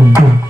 நான்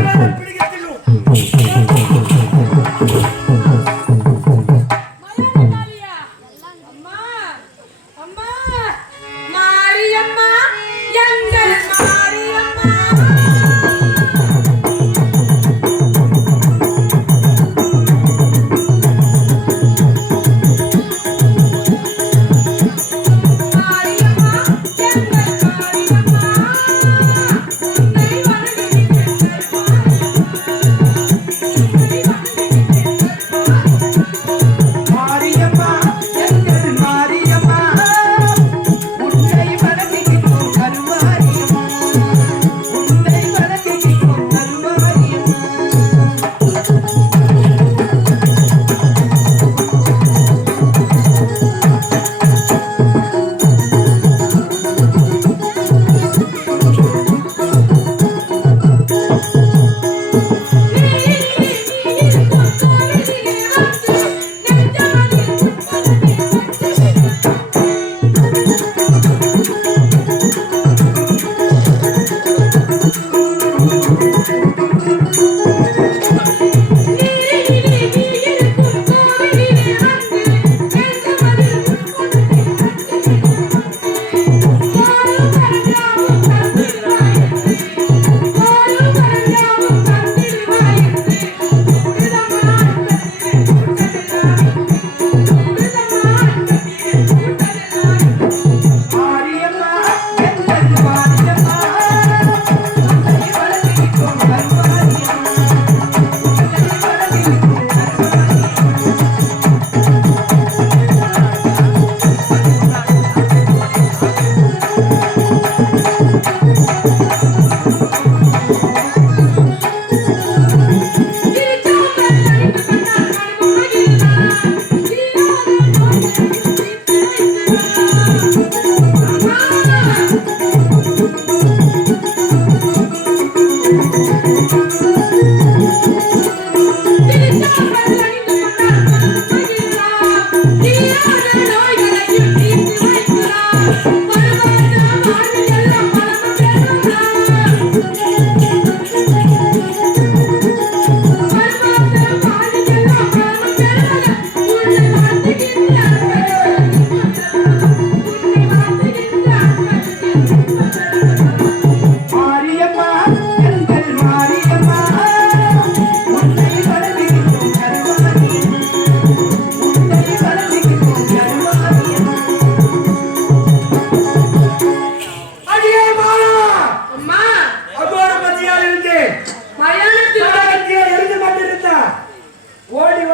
இந்த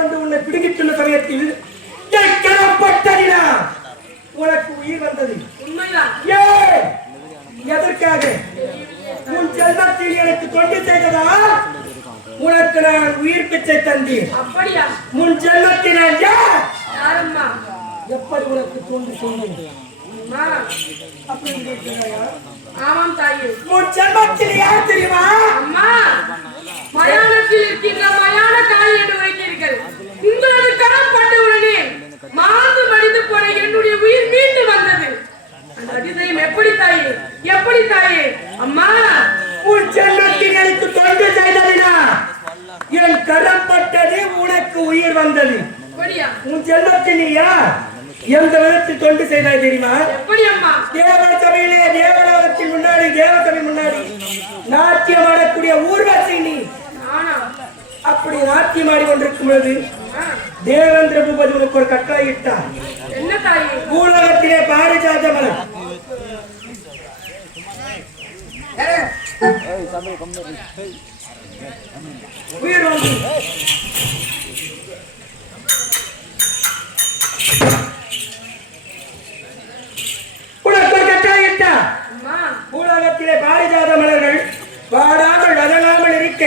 வந்து உன்னை பிடுங்கிட்டுள்ள சமயத்தில் கரப்பட்டடினா உனக்கு உயிர் வந்தது. ஏ எதற்காக? உன் செல்வத்தில் எனக்கு தொண்டு செய்ததால் உனக்கு நான் உயிர் பிச்சை தந்தேன். உன் செல்வத்தினால் எப்படி உனக்கு தொண்டு செய்தேன்? ஆமாம் தாயே. உன் ஜென்மத்தில் யார் தெரியுமா? அம்மா மயானத்தில் இருக்கின்ற மயான காய் என்று வைத்தீர்கள். உங்களது கரம் பட்டவுடனே மாந்து மடிந்து போன என்னுடைய உயிர் மீண்டு வந்தது. அந்த அதிசயம் எப்படி தாயே? எப்படி தாயே? அம்மா உன் எனக்கு தொண்டு செய்ததினா என் கரம் பட்டது உனக்கு உயிர் வந்தது. உன் யார்? எந்த விதத்தில் தொண்டு செய்தாய் தெரியுமா? தேவ சபையிலே தேவலோகத்தின் முன்னாடி தேவசபை முன்னாடி நாட்டியம் ஆடக்கூடிய ஊர்வசி நீ. அப்படி நாட்டியம் ஆடி கொண்டிருக்கும் பொழுது அம்மா, தேவேந்திர பூபதி உனக்கு ஒரு கட்டளை இட்டார். என்ன தாயே பூலகத்திலே பாரிஜாத மலர் உயிர் வந்து உனக்கு ஒரு கட்டளை இட்டார் அம்மா பூலோகத்திலே பாரிஜாத மலர்கள் வாடாமல் வதங்காமல் இருக்க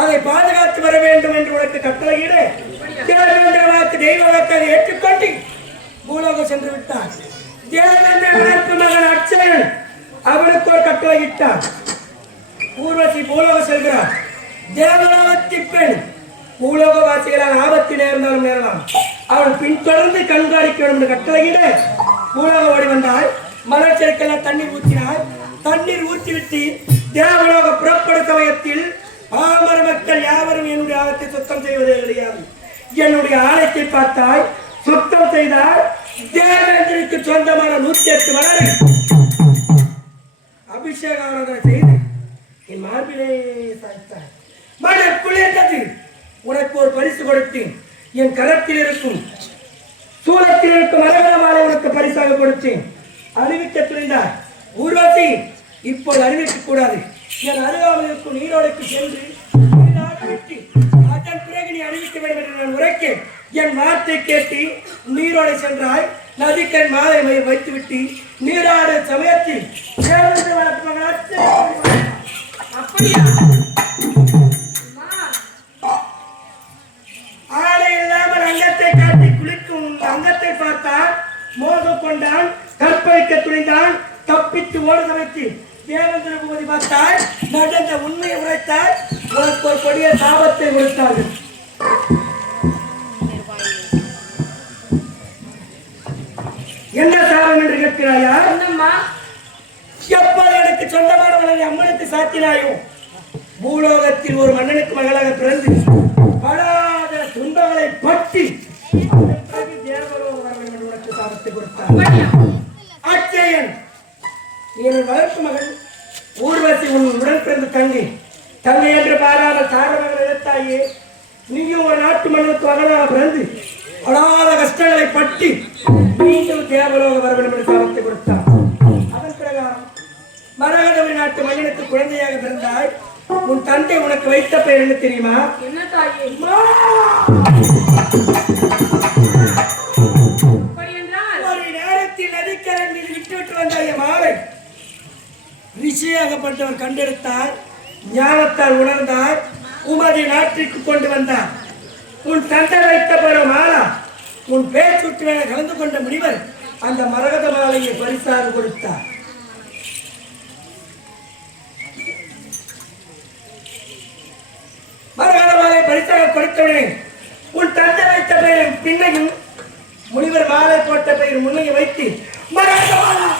அதை பாதுகாத்து வர வேண்டும் என்று உனக்கு கட்டளையிட தேவேந்திர வாக்கு தெய்வ வாக்கு அதை ஏற்றுக்கொண்டு பூலோகம் சென்று விட்டார் தேவேந்திர வளர்ப்பு மகன் அட்சயன் அவனுக்கு ஒரு கட்டளையிட்டார் ஊர்வசி பூலோகம் செல்கிறார் தேவலோகத்தி பெண் பூலோகவாசிகளால் ஆபத்து நேர்ந்தாலும் நேரலாம் அவள் பின்தொடர்ந்து கண்காணிக்க வேண்டும் என்று கட்டளையிட பூலோகம் ஓடி வந்தால் மலர்ச்செருக்கெல்லாம் தண்ணீர் ஊற்றினார் தண்ணீர் ஊற்றிவிட்டு தேவலோக புறப்பட சமயத்தில் பாமர மக்கள் யாவரும் என்னுடைய ஆலயத்தை சுத்தம் செய்வதே கிடையாது என்னுடைய ஆலயத்தை பார்த்தால் சுத்தம் செய்தால் தேவேந்திரனுக்கு சொந்தமான நூத்தி எட்டு வளரை அபிஷேக ஆராதனை செய்து என் மார்பிலே சாய்த்தார். மனம் குளிர்ந்தது உனக்கு ஒரு பரிசு கொடுத்தேன். என் கரத்தில் இருக்கும் சூலத்தில் இருக்கும் அழகான மாலை உனக்கு பரிசாக கொடுத்தேன். அறிவித்த துணிந்தார் ஊர்வசி இப்போது அறிவிக்க கூடாது. என் அருகாமல் நீரோடைக்கு சென்று அதன் பிறகு நீ அறிவிக்க வேண்டும் என்று நான் உரைக்கேன். என் வார்த்தை கேட்டு நீரோடை சென்றாய் நதிக்கண் மாலை வைத்துவிட்டு நீராட சமயத்தில் அப்படியா? ஆடை இல்லாமல் அங்கத்தை காட்டி குளிக்கும் அங்கத்தை பார்த்தால் மோகம் கொண்டான் கற்பழிக்க துணிந்தான் தப்பித்து ஓட சமைத்து தேவேந்திர பூபதி பார்த்தால் நடந்த உண்மையை உரைத்தால் உனக்கு ஒரு கொடிய சாபத்தை கொடுத்தார்கள். என்ன சாபம் என்று கேட்கிறாயா? என்னம்மா? எப்போது எனக்கு சொந்தமானவளை அம்மனுக்கு சாத்தினாயோ? பூலோகத்தில் ஒரு மன்னனுக்கு மகளாக பிறந்து படாத துன்பங்களை பற்றி என்று உனக்கு சாபத்தை கொடுத்தார் அச்சயன். என் வளர்ப்பு மகன் ஊர்வசி உன் உடன் பிறந்த தங்கை. தங்கை என்று பாராமல் சாரமகன் எடுத்தாயே நீயும் ஒரு நாட்டு மன்னனுக்கு மகனாக பிறந்து படாத கஷ்டங்களை பற்றி மீண்டும் தேவலோக வர வேண்டும் என்று சாபத்தை கொடுத்தார் அதன் பிரகாரம் மரகதவி நாட்டு மன்னனுக்கு குழந்தையாக பிறந்தாய். உன் தந்தை உனக்கு வைத்த பெயர் என்ன தெரியுமா? என்ன தாயே? ரிஷியாகப்பட்டவர் கண்டெடுத்தார் ஞானத்தால் உணர்ந்தார் உமதி நாட்டிற்கு கொண்டு வந்தார். உன் தந்தை வைத்த பெறும் மாலா உன் பேச்சுற்றுவேன கலந்து கொண்ட முனிவர் அந்த மரகத மாலையை பரிசாக கொடுத்தார். மரகத மாலை பரிசாக கொடுத்தவுடனே உன் தந்தை வைத்த பெயரும் பின்னையும் முனிவர் மாலை போட்ட பெயர் முன்னையும் வைத்து மரகத மாலா.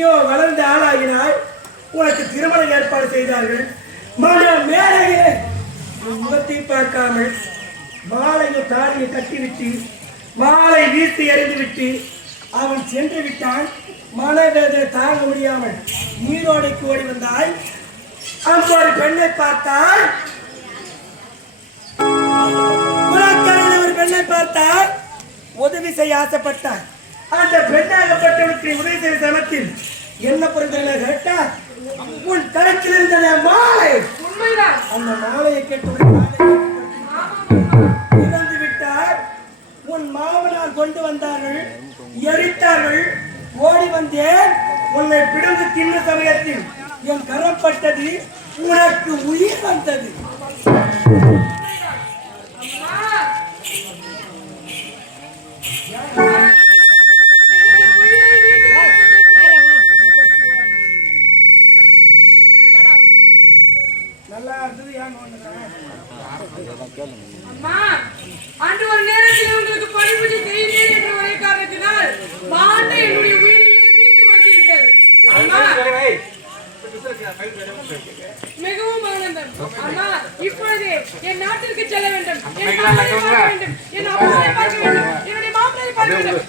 நீயோ வளர்ந்து ஆளாகினாய் உனக்கு திருமண ஏற்பாடு செய்தார்கள். மன மேலையே முகத்தை பார்க்காமல் மாலையை தாலியை கட்டிவிட்டு மாலை வீசி எறிந்துவிட்டு அவன் சென்று விட்டான். மனவேதனை தாங்க முடியாமல் நீரோடைக்கு ஓடி வந்தாய். அந்த ஒரு பெண்ணை பார்த்தால் ஒரு பெண்ணை பார்த்தால் உதவி செய்ய ஆசைப்பட்டார் அந்த பெண்ணாகப்பட்டவனுக்கு உதவி செய்த சமத்தில் என்ன புரிந்தன கேட்டால் உன் கருத்தில் இருந்த மாலை உண்மைதான். அந்த மாலையை கேட்டு இறந்து விட்டார். உன் மாமனார் கொண்டு வந்தார்கள் எரித்தார்கள். ஓடி வந்தேன். உன்னை பிடுங்கு தின்ன சமயத்தில் என் கரம் பட்டது உனக்கு உயிர் வந்தது. அன்று ஒரு நேரத்தில் உங்களுக்கு செய்தேன் என்ற ஒரே காரணத்தினால் மாட்டை என்னுடைய உயிரையே மீட்டு கொடுத்தீர்கள் அம்மா மிகவும் ஆனந்தம் அம்மா இப்பொழுது என் நாட்டிற்கு செல்ல வேண்டும். என் மகளை பார்க்க வேண்டும். என் அம்மாவை பார்க்க வேண்டும். என்னுடைய மாமனாரை பார்க்க வேண்டும்.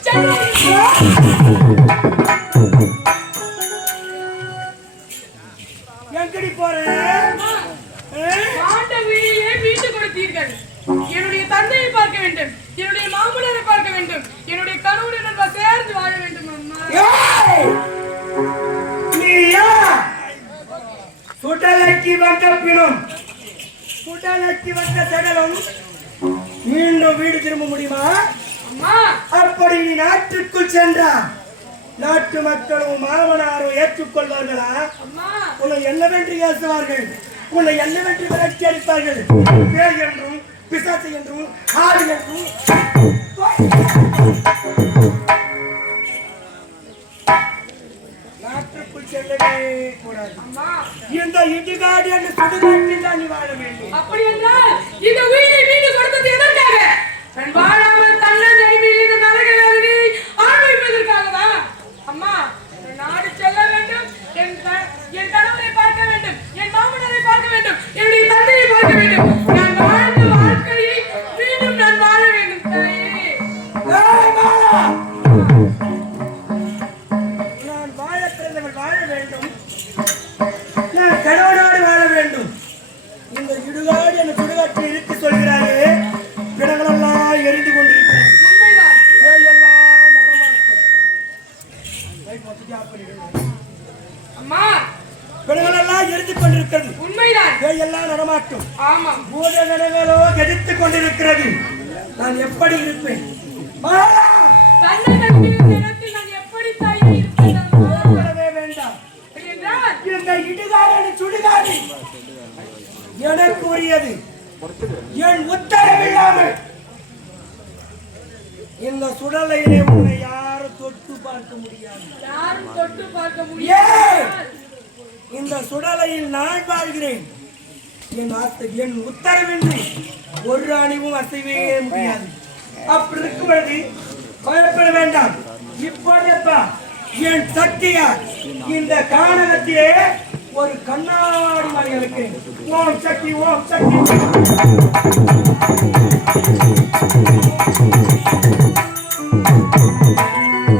பிணம் சுடலைக்கு வந்த சடலம் மீண்டும் வீடு திரும்ப முடியுமா? அம்மா! அப்படி நீ நாட்டுக்குள் சென்றா நாட்டு மக்களும் மாமனாரும் ஏற்றுக்கொள்வார்களா? அம்மா! உன்னை என்னவென்று ஏசுவார்கள்? உன்னை என்னவென்று விரட்டி அடிப்பார்கள்? பேய் என்றும் பிசாசு என்றும் ஆறு என்றும். இந்த இடுகாடு என்று சுடுகாட்டில் தான் நீ வாழ வேண்டும். அப்படி என்றால் இந்த உயிரை மீண்டும் கொடுத்தது எதற்காக? வாழாமல் வேண்டாம். அப்படி என்றால் இந்த இடுகாடு சுடுகாடு. எனக்கு உரியது என் உத்தரவில்லாமல் இந்த சுடலையிலே உன்னை யாரும் தொட்டு பார்க்க முடியாது. யாரும் தொட்டு பார்க்க? முடியாது. இந்த சுடலையில் நான் வாழ்கிறேன். என் ஆசை என் உத்தரவின்றி ஒரு அணிவும் அசைவே முடியாது. அப்படி இருக்கும் பொழுது பயப்பட வேண்டாம். இப்போதப்பா என் சக்தியார் இந்த காணகத்திலே ஒரு கண்ணாடி மாதிரி இருக்கு ஓம் சக்தி ஓம் சக்தி.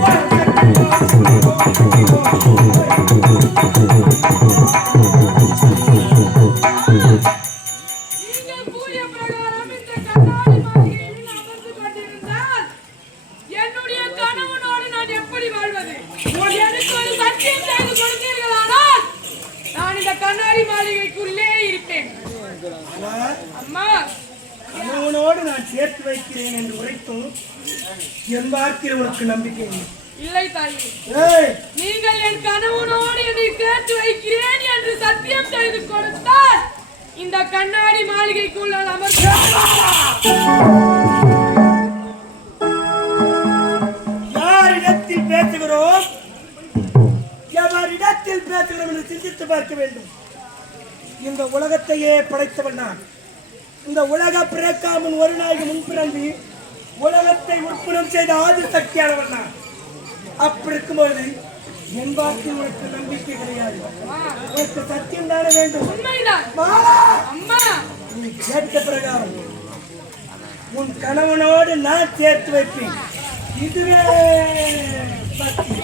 ஓம் சக்தி, ஓம் சக்தி, அம்மா. கணவனோடு நான் சேர்த்து வைக்கிறேன் என்று உரைத்தும் என் வார்த்தையில் உனக்கு நம்பிக்கை இல்லை. தாயே. நீங்கள் என் கணவனோடு என்னை சேர்த்து வைக்கிறேன் என்று சத்தியம் செய்து கொடுத்தால் இந்த கண்ணாடி மாளிகைக்குள் நான் அமர்ந்து யாரிடத்தில் பேசுகிறோம்? எவரிடத்தில் பேசுகிறோம் என்று சிந்தித்து பார்க்க வேண்டும். இந்த உலகத்தையே படைத்தவன் நான். இந்த உலக பிறக்காமன் ஒரு நாளைக்கு முன் பிறந்து உலகத்தை உற்பனம் செய்த ஆதி சக்தியானவன் நான். அப்படி இருக்கும்பொழுது என் வாக்கில் உனக்கு நம்பிக்கை கிடையாது. உனக்கு சத்தியம் தானே வேண்டும். நீ கேட்ட பிரகாரம் உன் கணவனோடு நான் சேர்த்து வைப்பேன். இதுவே சக்தி.